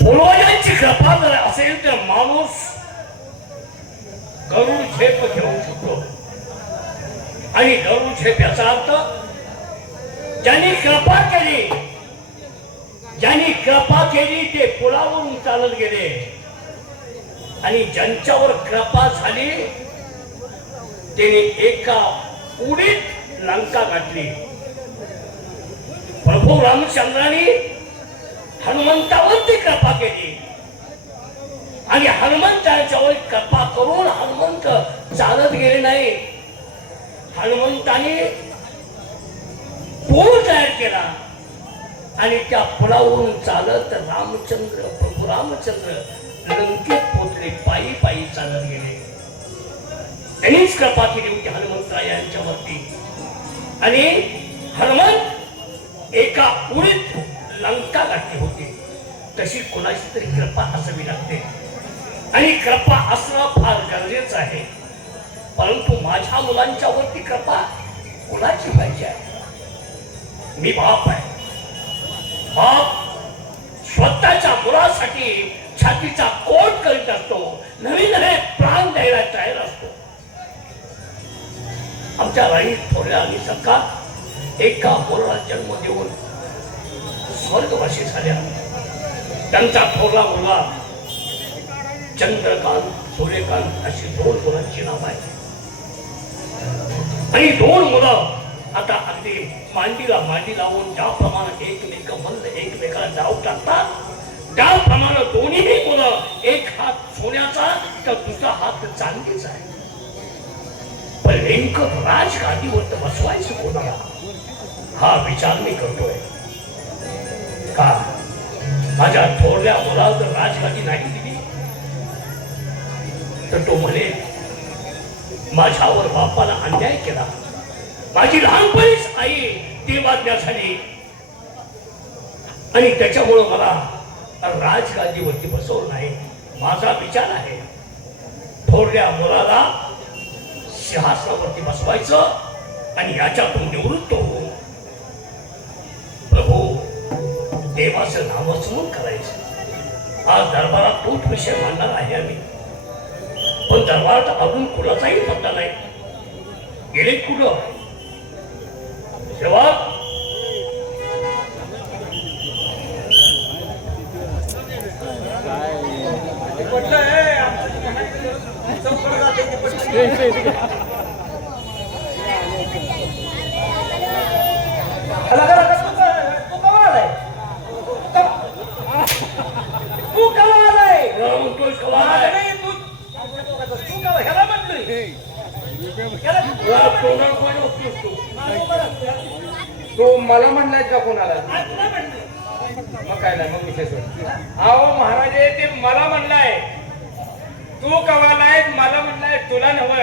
पूर्वजांची कृपा जर असेल तर माणूस गरुड झेप घेऊ शकतो आणि गरुड झेप याचा अर्थ ज्यांनी कृपा केली ज्यांनी कृपा केली ते पुलावरून चालत गेले आणि ज्यांच्यावर कृपा झाली त्याने एका उडीत लंका गाठली प्रभू रामचंद्राने हनुमंतावरती कृपा केली. आणि हनुमंताच्यावर कृपा करून हनुमंत चालत गेले नाही. हनुमंताने पूल तयार केला. आणि त्या पुलावरून चालत रामचंद्र प्रभू रामचंद्र लंकेत पोचले पायी पायी चालत गेले. त्यांनीच कृपा केली होती हनुमंतराय यांच्यावरती. आणि हनुमंत एका उडीत लंका गाठली होती. तशी कोणाची तरी कृपा असावी लागते. आणि कृपा असणं फार गरजेचं आहे. परंतु माझ्या मुलांच्या वरती कृपा कोणाची पाहिजे आहे? मी बाप आहे. बाप स्वतःच्या मुलासाठी छातीचा कोट करीत असतो. नवीन नवे प्राण द्यायला तयार असतो. आमच्या राणी थोड्या आणि सका एका मुलाला जन्म देऊन स्वर्गवासी झाल्या. त्यांचा थोरला मुलगा चंद्रकांत सूर्यकांत अशी दोन मुलांची नाव आहे आणि दोन मुलं आता अगदी मांडीला मांडी लावून ज्याप्रमाणे एकमेक बंद एकमेकाला डाव टाकतात त्याप्रमाणे दोन्ही मुलं एक हात सोन्याचा तर दुसरा हात चांदीचा आहे. पण नेमकं राजगादीवर बसवायचं कोणाला? हा विचार मी करतोय. का? माझ्या थोरल्या मुलाला जर राजगादी नाही दिली. तर तो म्हणे माझ्यावर बापाला अन्याय केला. माझी लहानपणीच आई देवाज्ञा झाली. आणि त्याच्यामुळं मला राजगादीवरती बसवलं नाही. माझा विचार आहे थोरल्या मुलाला सिंहासनावरती बसवायचं आणि याच्यातून निवृत्त देवाचं नामस्मरण करायचं. आज दरबारात तोच विषय मांडणार आहे आम्ही. पण दरबारात अजून कुणाचाही पत्ता नाही. गेले कुठं? तेव्हा आला का, आला का? तू का- तू केव्हा आलाय? तू केव्हा आलाय? म्हणतोय कवा मला आहे? नाही, तू- तू केव्हा- ह्याला म्हणतोय. ह्याला- तुला तोंडावर कोणी उचलूस तू? मला म्हणलाय का कोणाला म्हणतोय. मग काय नाही मग सोड अहो महाराजे ते मला म्हणलाय तू कवालाय मला म्हणलाय तुला नव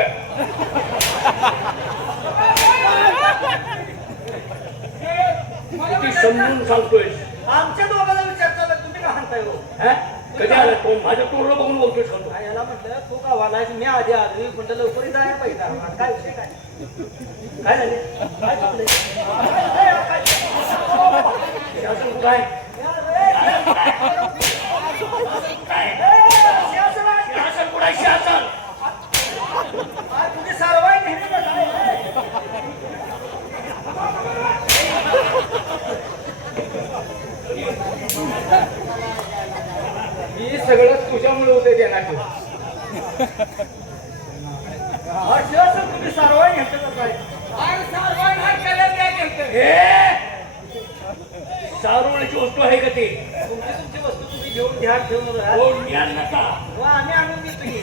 किती समजून सांगतोय आमच्या दोघांना विचार चालला तुम्ही का हाणताय हो? कधी आला तो माझ्या तोंडला बघून बोलतोय सांगतो. काय याला म्हटलं तू का वालायस मी आधी आलो. म्हटलं लवकर जायला पाहिजे काय विषय काय? काय झाले? काय शासन काय शासन कुठे शासन तुम्ही सारवाई नेहमी करताय. ही सगळं तुझ्यामुळे होते देणार हा, शिवासाहेब, तुम्ही सारवाई घेतलं का काय हे सारवण्याची वस्तू आहे का ते तुमची तुमची वस्तू तुम्ही घेऊन घ्या ठेवून राहा. हो ज्ञान नका? हो, आम्ही आणून देतो की.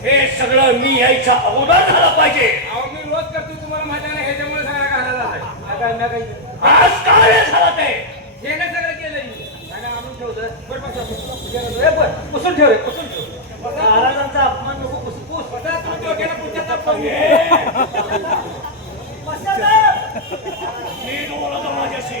हे सगळं मी यायच्या अगोदर झालं पाहिजे. अहो मी रोज करतो तुम्हाला माहिती ह्याच्यामुळे सगळा घालायला आज काय झाला ते? हे नाही सगळं केलं मी. आणून ठेवलं बरं बसा, बसा. ए, बरं, पुसून ठेव रे पुसून ठेव. महाराजांचा अपमान नको पुस तुम्ही डोक्याला पण मी बोलतो माझ्याशी.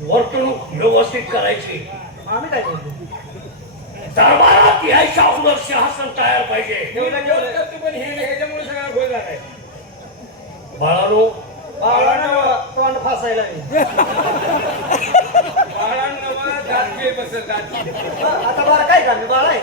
नाही वर्तणूक व्यवस्थित करायची. आम्ही काय बोलतो दरबारात यायच्या अगोदर सिंहासन तयार पाहिजे. हे नाही, बाळानो बाळानं तोंड फासायला. आता बाळा काय झालं? बाळा आहे?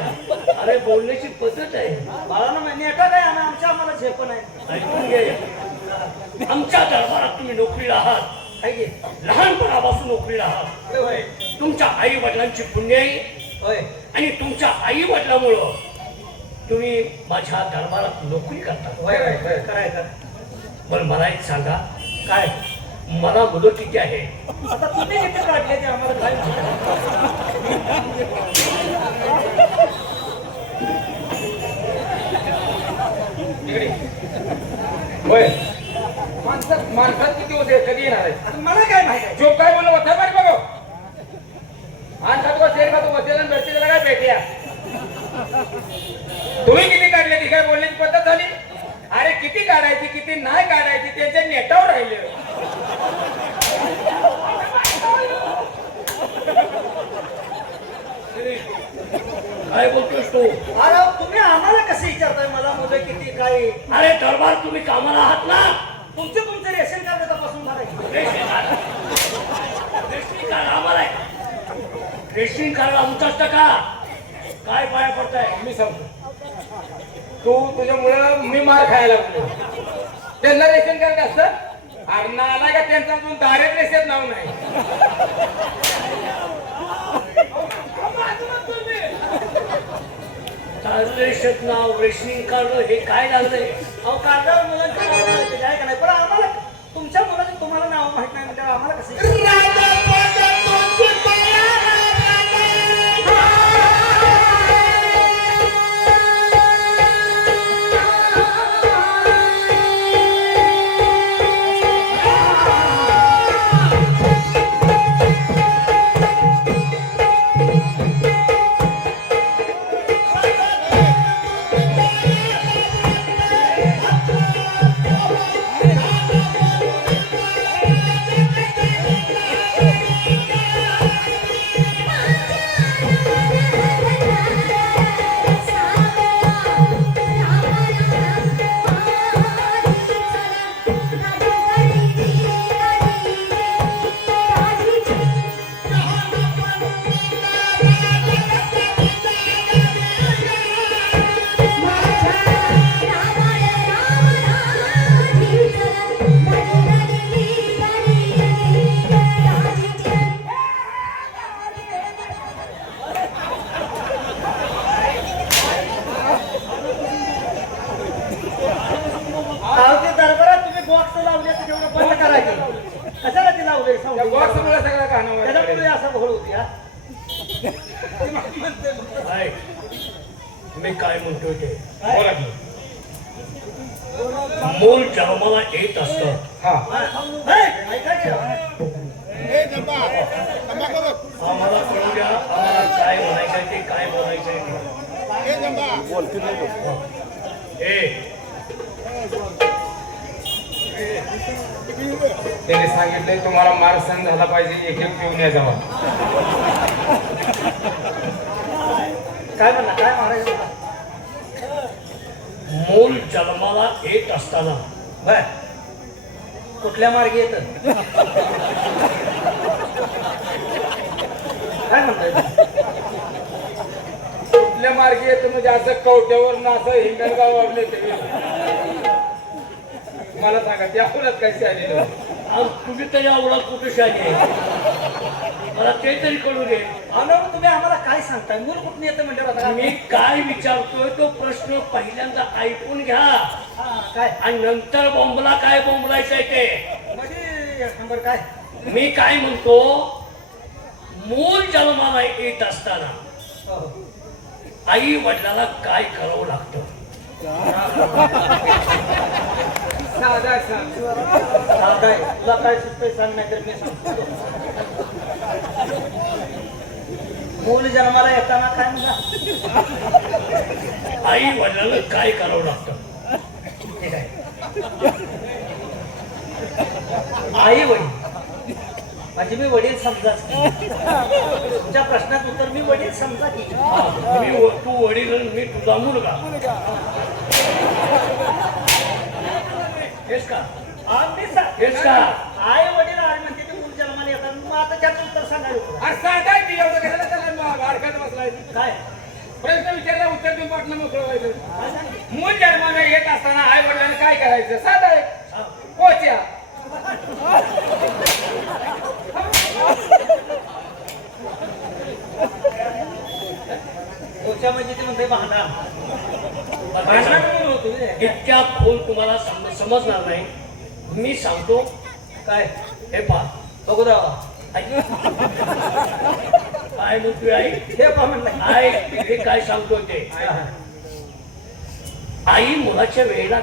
अरे बोलण्याची पद्धत आहे. बाळानं म्हणजे एका काय आणि आमच्या आम्हाला झेप नाही. ऐकून घे आमच्या दरबारात तुम्ही नोकरीला आहात. लहानपणापासून नोकरीला आहात होय. तुमच्या आई वडिलांची पुण्याई होय. आणि तुमच्या आई वडिलामुळं तुम्ही माझ्या दरबारात नोकरी करता. करायचं पण मला एक सांगा. काय? मला मुलं किती आहे? आता तुम्ही किती काढले ते आम्हाला काय. होय. माणसात माणसात किती होते कधी येणार आहे मला काय माहिती? जो काय बोललो होता बरं बघो माणसात बसेल का तो बसेल आणि भेटते त्याला काय भेटूया तुम्ही किती काढले ती काय बोलण्याची पद्धत झाली अरे किती काढायची किती नाही काढायची त्यांच्या नेटावर राहिले काय बोलतोस तू अरे तुम्ही आम्हाला कसं विचारताय मला मुलं किती काय अरे दरबार तुम्ही कामाला आहात ना तुमचे तुमचे रेशन कार्ड तपासून काढायचे रेशन कार्ड रेशन कार्ड आम्हाला आहे रेशन कार्ड आमचं असतं का काय पाया पडताय मी सांगतो तू तुझ्यामुळं मी मार खायला लागलो त्यांना रेशन कार्ड असतं अरे नाला का त्यांचा अजून दारेच रेशन नाव नाही. रेशन नाव रेशनिंग कार्ड हे काय लागलंय? अहो कार्डावर मुलांची नावं माहिती आहे का नाही पण आम्हाला तुमच्या मुलाची तुम्हाला नाव माहीत नाही म्हणजे आम्हाला कसं मी काय म्हणतोय ते? बोला की. मूल जन्माला येत असतं. हा. आम्हाला कळू द्या आम्हाला काय म्हणायचंय ते काय बोलायचंय ते. ए त्याने सांगितलंय तुम्हाला मार सहन झाला पाहिजे एक एक पिऊन या जावा काय म्हणला काय मारायचं? मूल जन्माला येत असताना. बर. कुठल्या मार्गी येत? काय म्हणताय? कुठल्या मार्गी येतो? म्हणजे असं कवट्यावर ना असं हिंगणगाव वागले ते. मला सांगा त्या फुलात कशी आलेलं तुम्ही तरी आवडा कुठे शाही मला ते तरी कळू दे. अहो तुम्ही आम्हाला काय सांगताय? मूल कुठून येतं म्हणजे मी काय विचारतोय तो प्रश्न पहिल्यांदा ऐकून घ्या. काय? आणि नंतर बोंबला काय बोंबलायचंय ते. म्हणजे नंबर काय? मी काय म्हणतो मूल जन्माला येत असताना हो. आई वडिलाला काय करावं लागतं? साधा साधा. तुला काय सुचतंय सांग नाही तर मी सांगतो मूल जन्माला येताना काय म्हणला आई वडिलाला काय करावं लागतं? आई वडील माझे मी वडील समजा. तुमच्या प्रश्नात उत्तर मी वडील समजा की. तू वडील मी तुझा मुलगा. हेच का? सा- हेच का? आई वडील आहे म्हणते ते मूल जन्माला येतात. मग आता त्याचं उत्तर सांगायला होतं. अरे सांगाय की एवढं कशाला त्याला बसलाय? काय? प्रश्न विचारला उत्तर देऊन पाठणं मोकळं व्हायचं? मूल जन्माला येत असताना आई वडिलांनी काय करायचं? साधं आहे. पोच्या. पोच्या म्हणजे ते म्हणते होतो रे. इतक्या खोल तुम्हाला सम- समजणार नाही. मी सांगतो काय हे पा बघू काय म्हणतोय आई? हे म्हणलं. आई हे काय सांगतोय ते. आई मुलाच्या वेळेला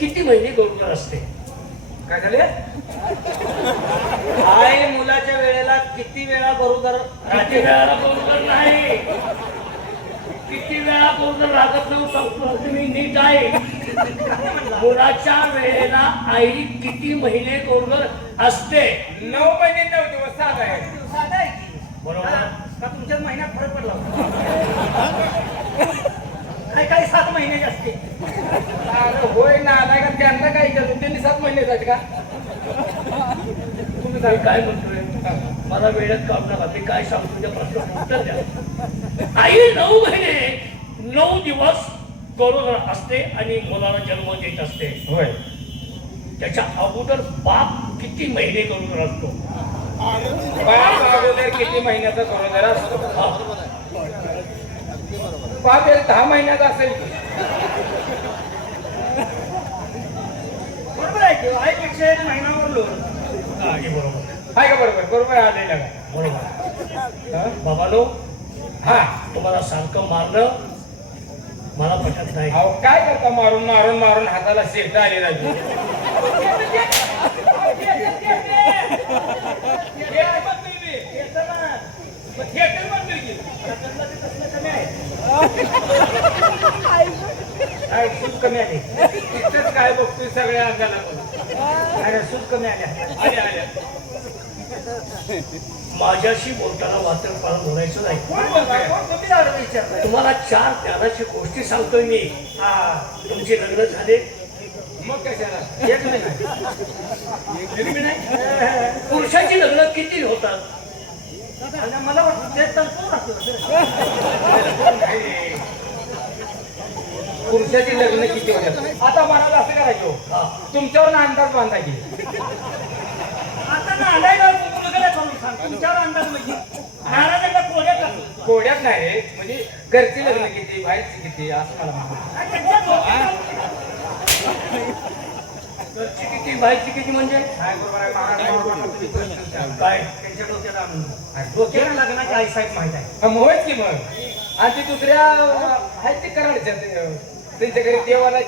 किती महिने गरोदर असते? काय झाले? आई मुलाच्या वेळेला किती वेळा बरोबर किती वेळाला गरोदर नाही. किती वेळा राहत नाही सांगतो तुम्ही नीट आहे. मुलाच्या वेळेला आई किती महिने गरोदर असते? नऊ महिने नऊ दिवस साधं आहे. साधा आहे की. बरोबर. हा, का तुमच्याच महिन्यात फरक पडला काय काही सात महिन्याचे असते अरे होय ना नाही का त्यांना काय त्यांनी सात महिने आहेत का? मी काय म्हणतोय? मला वेळेत काढू नका मी काय सांगतो त्या प्रश्नाचं उत्तर द्या. आई नऊ महिने नऊ दिवस गरोदर असते आणि मुलाला जन्म देत असते. होय. त्याच्या अगोदर बाप किती महिने गरोदर असतो? बाप अगोदर किती महिन्याचा गरोदर असतो. बाप एक दहा महिन्याचा असेल बरोबर आहे की? आईपेक्षा एक महिनावर लोड. बरोबर आहे का बरोबर? बरोबर आलेलं का बरोबर. हा? बाबानो हा. तुम्हाला सारखं मारलं मला पटत नाही. अहो काय करता मारून मारून मारून हाताला शेट आले राजू? तसलं कमी आहे. काय बघतोय सगळ्या अंगाला सूट कमी आल्या. आले आले माझ्याशी बोलताना मात्र मला बोलायचं नाही? तुम्हाला चार ज्ञानाची गोष्टी सांगतोय मी. हा, तुमचे लग्न झाले. मग कशाला? एक. पुरुषाची लग्न किती होतात? मला वाटतं ते. पुरुषाची लग्न किती होतात आता म्हणाला असं करायचो हा. तुमच्यावर अंदाज बांधायची. आता नांदायला मुलगाला करून सांग. तुमच्यावर अंदाज म्हणजे. कोड्यात नाही म्हणजे घरची लग्न किती बाहेरची किती असं मला घरची किती बाहेरची किती म्हणजे. डोक्याला लग्नाची आई साहेब माहीत आहे. मग की मग. आणि ते दुसऱ्या आहेत ते कराडच्या ते, त्यांच्या घरी देवाला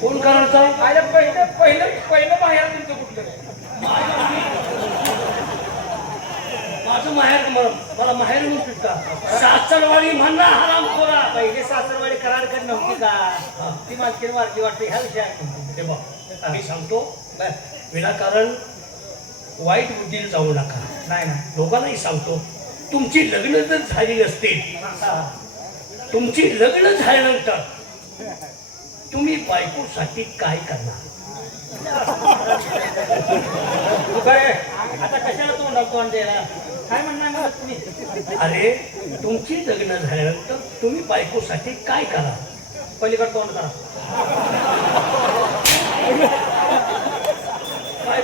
कोण करायचा? आयला पहिलं पहिलं पहिलं बाहेर तुमचं कुठलं? माझं माहेर मला माहेर म्हणतो का सासरवाडी म्हणा हराम खोरा पहिले सासरवाडी कराडकडे नव्हती का? ती मालकीन वारकी वाटते ह्या विषयात. हे बघ मी सांगतो विनाकारण वाईट बुद्धीला जाऊ नका. नाही ना? लोकांनाही सांगतो तुमची लग्न जर झाली असतील. तुमची लग्न झाल्यानंतर तुम्ही बायकोसाठी काय करणार? तू काय आता कशाला तोंड तोंड द्यायला? काय म्हणणार मला तुम्ही? अरे तुमची लग्न झाल्यानंतर तुम्ही बायकोसाठी काय करा? पलीकडे तोंड करा. काय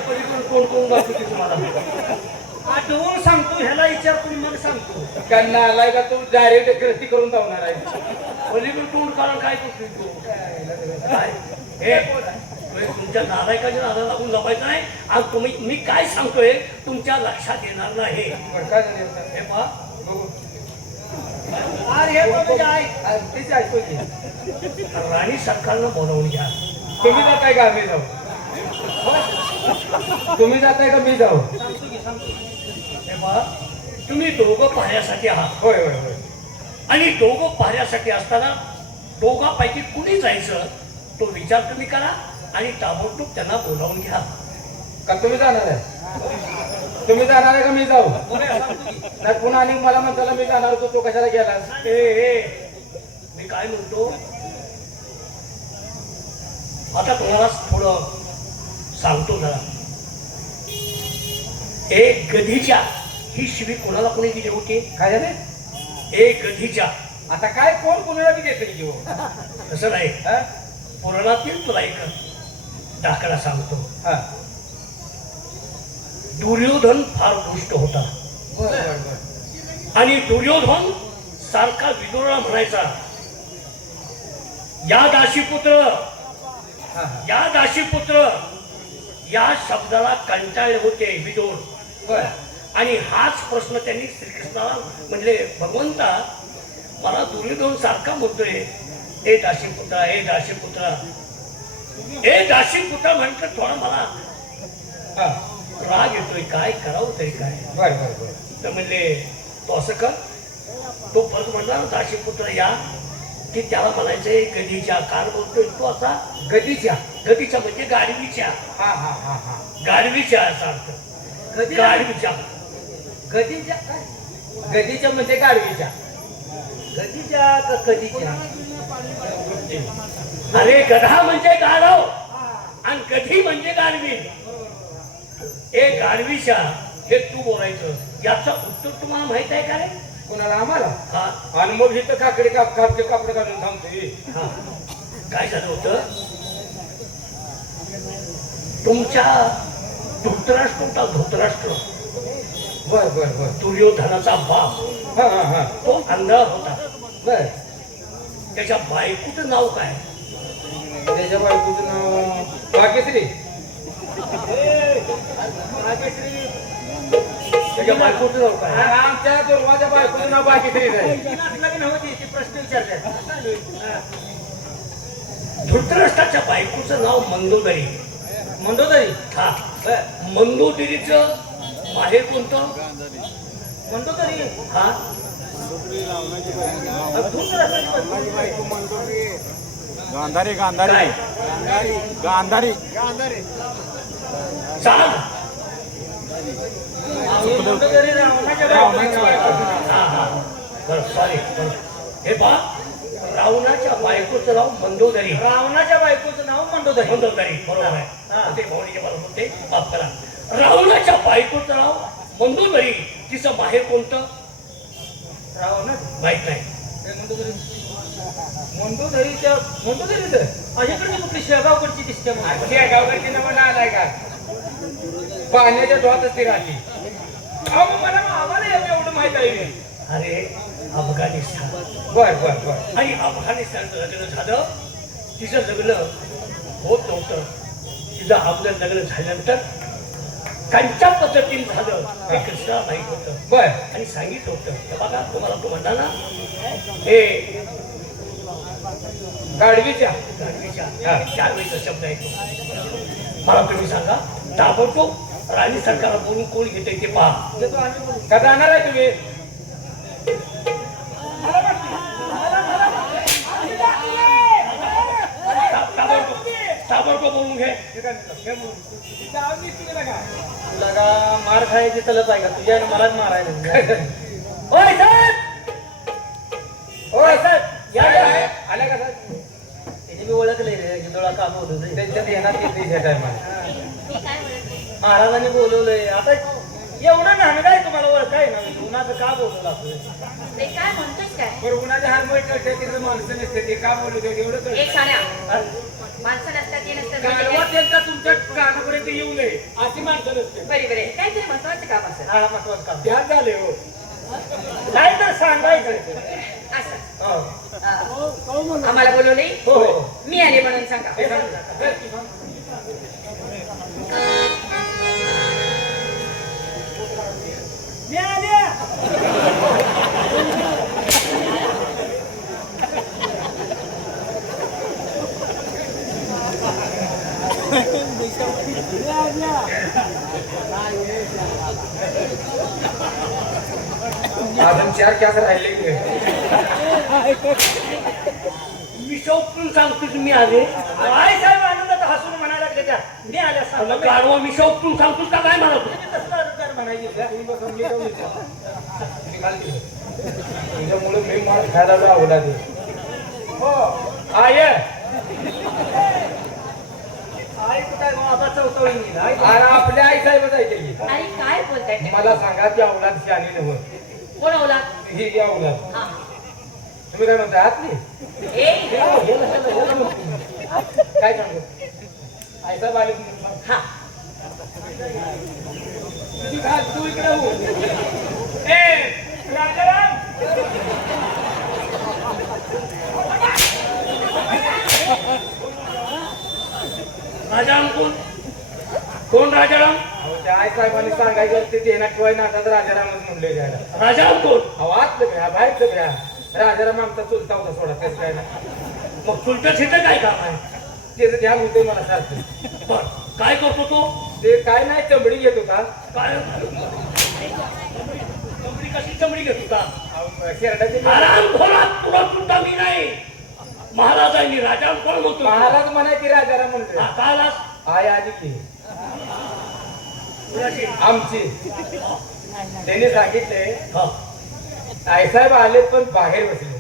कोण कोण दाखवते तुम्हाला आठवून सांगतो ह्याला विचारतो मग सांगतो. कारण आलाय का तू डायरेक्ट कृती करून जाणार आहे? पलीकडे तोंड कारण काय करतोय तू? काय? हे तुमच्या नालायकाच्या नादा लागून जमायचं नाही? आणि तुम्ही मी काय सांगतोय तुमच्या लक्षात येणार नाही. काय? हे पहा. राणी सरकारनं बोलावून घ्या. तुम्ही जाताय का आम्ही जाऊ. तुम्ही जाताय का मी जाऊ? हे तुम्ही दोघं पाहण्यासाठी आहात. होय होय होय. आणि दोघं पाहण्यासाठी असताना दोघांपैकी कुणी जायचं तो विचार तुम्ही करा आणि ताबडतोब त्यांना बोलावून घ्या. का तुम्ही जाणार आहे? तुम्ही जाणार आहे का मी जाऊ. नाही पुन्हा आणि मला म्हणताना मी जाणार होतो तो कशाला गेला? ए मी काय म्हणतो? आता तुम्हाला थोडं सांगतो जरा. एक गधीच्या ही शिवी कोणाला कोणी दिली होती? काय झाले? एक गधीच्या. आता काय कोण कोणाला बी देते घेऊ तसं नाही? पुराणातील तुला एक दाखला सांगतो. दुर्योधन फार दुष्ट होता. आणि दुर्योधन सारखा विदुरला म्हणायचा या दाशीपुत्र. या दाशीपुत्र या शब्दाला कंटाळले होते विदुर आणि हाच प्रश्न त्यांनी श्रीकृष्णाला म्हणले भगवंता मला दुर्योधन सारखा म्हणतोय. ए दाशीपुत्रा ए दाशीपुत्रा. ए दाशीपुत्रा म्हटलं थोडा मला हा. राग येतोय. काय करावं तरी काय. बर बर बर. तर म्हणले तो असं कर. तो परत म्हणला ना दाशीपुत्र या की त्याला म्हणायचंय गदीच्या कार बोलतोय तो असा गदीच्या. गदीच्या म्हणजे गाडवीच्या हा हा हा हा. गाडवीच्या असा अर्थ. गाडवीच्या गदीच्या काय? गदीच्या म्हणजे गाडवीच्या गदीच्या का कधीच्या? अरे गधा म्हणजे गाढव. आणि गधी म्हणजे गाडवी ए गाडवीच्या हे तू बोलायचं. याचं उत्तर तुम्हाला माहीत आहे का रे? कोणाला? आम्हाला? हा. आणि मग इथं काकडे काप कापचे कापड घालून थांबतोय हा. काय झालं होतं? तुमच्या धृतराष्ट्र होता धृतराष्ट्र. बर बर बर. दुर्योधनाचा बाप. हा हा हा. तो आंधळा होता. बर. त्याच्या बायकोचं नाव काय? त्याच्या बायकोचं नाव भाग्यश्री त्याच्या बायकोचं नाव काय? आमच्या दुर्वाच्या बायकोचं नाव भाग्यश्री प्रश्न विचारतात. धृतराष्ट्राच्या बायकोचं नाव मंदोदरी. मंदोदरी? हा. मंदोदरीचं माहेर कोणतं? मंदोदरी. हा. गांधारी गांधारी. गांधारी. चाल. मंदोदरी रावणाच्या रावणाची बायको. बायको. हा हा. बरं सॉरी हे पा रावणाच्या बायकोचं नाव मंदोदरी रावणाच्या बायकोचं नाव मंदोदरी मंदोदरी बरोबर हा. आहे ते भावनेचे मला होते माफ करा रावणाच्या बायकोचं नाव मंदोदरी तिचं माहेर कोणतं? रावण. माहीत नाही. मंदोदरी मंदोदरीच्या मंदोदरीचं अशाकडची कुठली शेगावकडची दिसते मला. आमच्या गावकडची नाव आलाय का? पाण्याच्या डोहातच ती राहते. अहो मला आम्हाला एवढं माहीत आहे. अरे अफगाणिस्तान. बर बर बर. आणि अफगाणिस्तानचं लग्न झालं तिचं लग्न होत नव्हतं. तिचं आपलं लग्न झाल्यानंतर त्यांच्या पद्धतीने झालं. हे कृष्णा माहीत होतं. बर. आणि सांगितलं होतं. बघा तुम्हाला तो म्हणला ना हे. गाडवीच्या गाढवीच्या हा. चार वेळेचा शब्द आहे मला तुम्ही सांगा ताबडतोब राणी सरकारला बोलून कोण घेते ते पहा. का जाणार आहे तुम्ही? बोलून घे. तुला का मार खायची तलप आहे का तुझ्या मलाच मारायला ओय साहेब! होय साहेब! या या, या. आल्या का साहेब? त्याने मी ओळखले रे. त्यांच्यात येणार टायमाला महाराजांनी बोलवलंय. आता एवढं नाणं काय तुम्हाला ओळखाय ना? कुणाचं का बोलवलं आपलं ते काय म्हणतोस काय? बरं कळते तिकडे माणसं नसते ते का बोलू दे एवढं माणसं नसतात ते नसतात. गाढवा काय? त्यांचा तुमच्या कानापर्यंत येऊ नये अशी माणसं नसते. बरे बरे. काहीतरी महत्वाचं काम असेल. हा महत्वाचं काम. ध्यान झाले हो. काय तर सांगायचं. असं. हो. हा. आम्हाला बोलवले हो हो. चार कॅस राहिले की मी शौकून सांगतोस मी आले. आई साहेब आनंदात हसून म्हणायला लागले त्या. मी आल्या सांगा मी गाडवा मी शौकून सांगतोस का? काय म्हणत का? तुझ्यामुळे मी मार खायला लावला ते हो आय आई कुठं आहे? आता अरे आपल्या आई साहेबच ऐकली. आई काय बोलताय? मला सांगा ती औलाद शानी नव्हत कोण ओला ही औलाद हा. तुम्ही काय म्हणताय आतली? ए. काय सांगू? म्हणून सांग. हा. तुझी घाल तू इकडे हो. ए राजाराम! राजाराम कोण? कोण राजाराम? त्या आई साहेबांनी सांगायचं ते देण्यात ठेवाय ना आता राजारामच म्हणले द्यायला राजाराम कोण? अहो आतलं घ्या बाहेरचं घ्या. राजाराम आमचा चुलता होता सोडा त्याच काय ना मग काय काम आहे? त्याचं ध्यान होते मला सारखं. बर काय करतो तो? ते काय नाही चमडी घेत होता. काय? चमडी कशी चमडी घेत होता? अहो, शेरडाचे आराम खोला तुला सुद्धा मी नाही. महाराजांनी राजाराम कोण म्हणतो महाराज म्हणायची राजाराम म्हणते हा, काय आलास? आली की? आमची. त्यांनी सांगितले. आईसाहेब आले पण बाहेर बसले.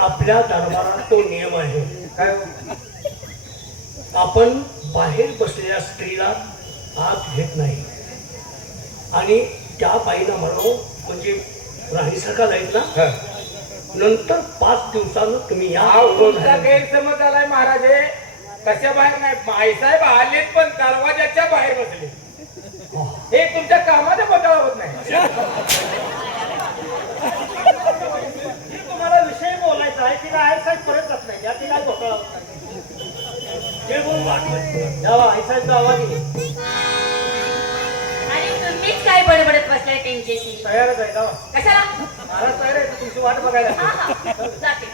आपल्या दरबारात तो नियम आहे. काय? आपण बाहेर बसलेल्या स्त्रीला आत घेत नाही. आणि त्या बाईला म्हणू म्हणजे राणी सरकार आहेत ना. नंतर पाच दिवसानं तुम्ही या कोणता गैरसमज आलाय महाराज. हे कशा बाहेर नाही. आईसाहेब आलेत पण दरवाजाच्या बाहेर बसले. हे तुमच्या कामाचा बदल होत नाही. तुम्हाला विषय बोलायचा आहे तिला आई साहेब परत जात नाही. या तिला घोटाळा होत नाही हे बोल वाटलं. तुम्हीच काय बडबडत बसलाय त्यांच्याशी? तयारच आहे कशाला? महाराज तयार आहे तुमची वाट बघायला. हा हा. जाते.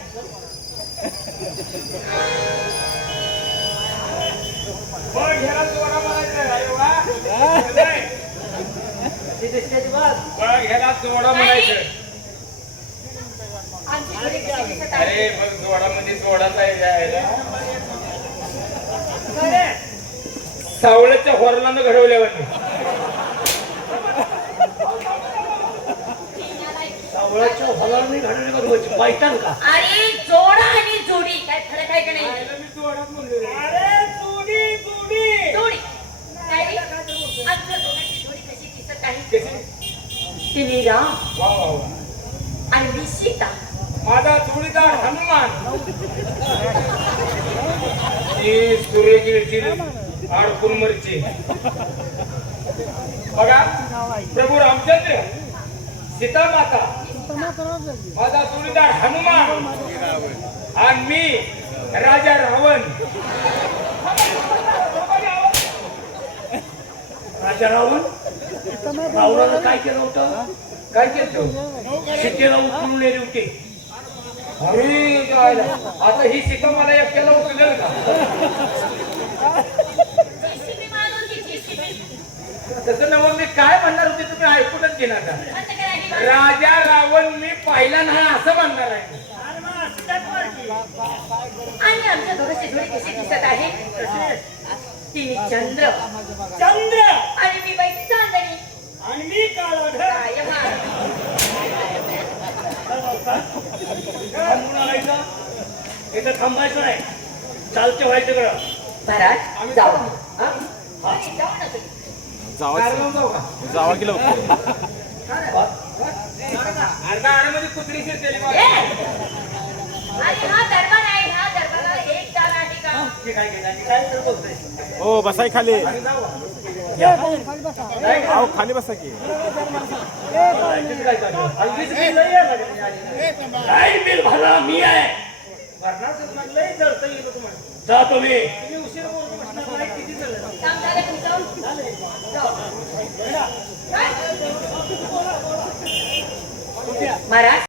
बघ, ह्याला जोडा म्हणायचं. अरे वा. ती दिसते ती बात बघ, ह्याला जोडा म्हणायचं. आमची जोडी कशी दिसत आहे? अरे म्हणजे आहे. सावळ्याच्या होरलानं घडवल्यावर. सावळाच्या हलाने घडवले का तुम्हाला पायतान का? अरे जोडा आणि जोडी. काय फरक आहे का नाही? अरे जुडी जुडी. जोडी. काय रे? आमच्या दोघांची जोडी कशी दिसत आहे? तिने राम वा वा वा. आणि मी सीता. माझा जोडीदार हनुमान. ती सूर्यगिरीची अडकून मरची. बघा प्रभू रामचंद्र सीता माता माझा जोडीदार हनुमान आणि मी राजा रावण. राजा रावण? रावणानं काय केलं होतं? काय केलं शिकेला उचलून नेले होते. अरे आता ही सीता मला एकट्याला उचलेल का? तसं नव मी काय म्हणणार होते तुम्ही ऐकूनच घेणार का. राजा रावण मी पाहिला नाही असं म्हणणार आहे. आणि मग आमच्या दोघांची जोडी कशी दिसत आहे? तिने चंद्र. चंद्र! आणि मी बाई चांदणी. आणि मी इथं थांबायचं नाही. चालते व्हायचं करा भरात जाऊ. जाऊ. ना तुम्ही. जावा जावा की लवकर. हा बसाय खाली? अहो खाली बसा की. मी बिल आहे भरणारच मग महाराज